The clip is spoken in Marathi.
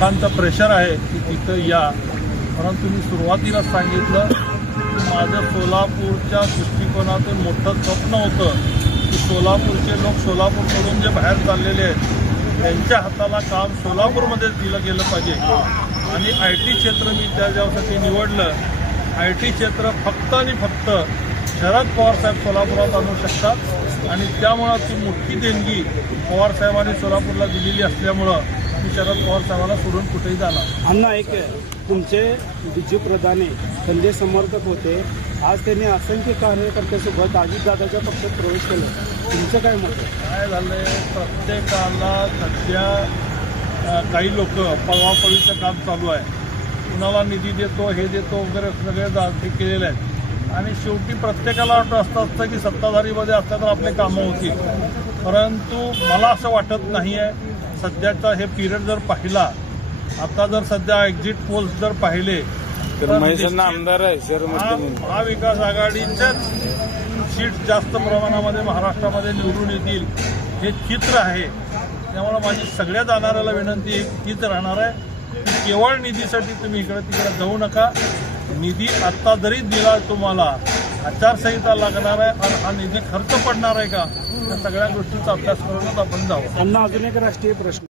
लोकांचं प्रेशर आहे की तिथं या. परंतु मी सुरुवातीला सांगितलं की माझं सोलापूरच्या दृष्टिकोनातून मोठं स्वप्न होतं की सोलापूरचे लोक सोलापूर सोडून जे बाहेर चाललेले आहेत त्यांच्या हाताला काम सोलापूरमध्येच दिलं गेलं पाहिजे. आणि आय टी क्षेत्र मी त्या ज्यासाठी निवडलं. आय टी क्षेत्र फक्त आणि फक्त शरद पवार साहेब सोलापुरात आणू शकतात. आणि त्यामुळं ती मोठी देणगी पवारसाहेबांनी सोलापूरला दिलेली असल्यामुळं शरद पवार साहेबांना सोडून कुठेही जाणार. अण्णा एक तुमचे बिजू प्रधाने खंदे समर्थक होते. आज त्यांनी असंख्य कार्यकर्त्यासोबत अजितदादाच्या पक्षात प्रवेश केला. तुमचं काय मत काय झालंय? प्रत्येकाला सध्या काही लोक पळवापळीचं काम चालू आहे. कुणाला निधी देतो हे देतो वगैरे सगळे हे केलेले आहेत. आणि शेवटी प्रत्येकाला वाटतं असं असतं की सत्ताधारीमध्ये असल्या तर आपले कामं होतील. परंतु मला असं वाटत नाही आहे सध्याचा हे पिरियड जर पाहिला आता जर सध्या एक्झिट पोल्स जर पाहिले तर महेश निश्चित- आमदार आहे महाविकास आघाडीच्याच सीट जास्त प्रमाणामध्ये महाराष्ट्रामध्ये निवडून येतील हे चित्र आहे. त्यामुळे माझी सगळ्या जाणाऱ्याला विनंती एक हीच राहणार आहे. की केवळ निधीसाठी तुम्ही इकडे तिकडे जाऊ नका. निधी आत्ता जरी दिला तुम्हाला आचारसंहिता लागणार आहे आणि हा निधी खर्च पडणार आहे का? या सगळ्या गोष्टींचा अभ्यास करूनच आपण जाऊ अण्णा अजून एक राष्ट्रीय प्रश्न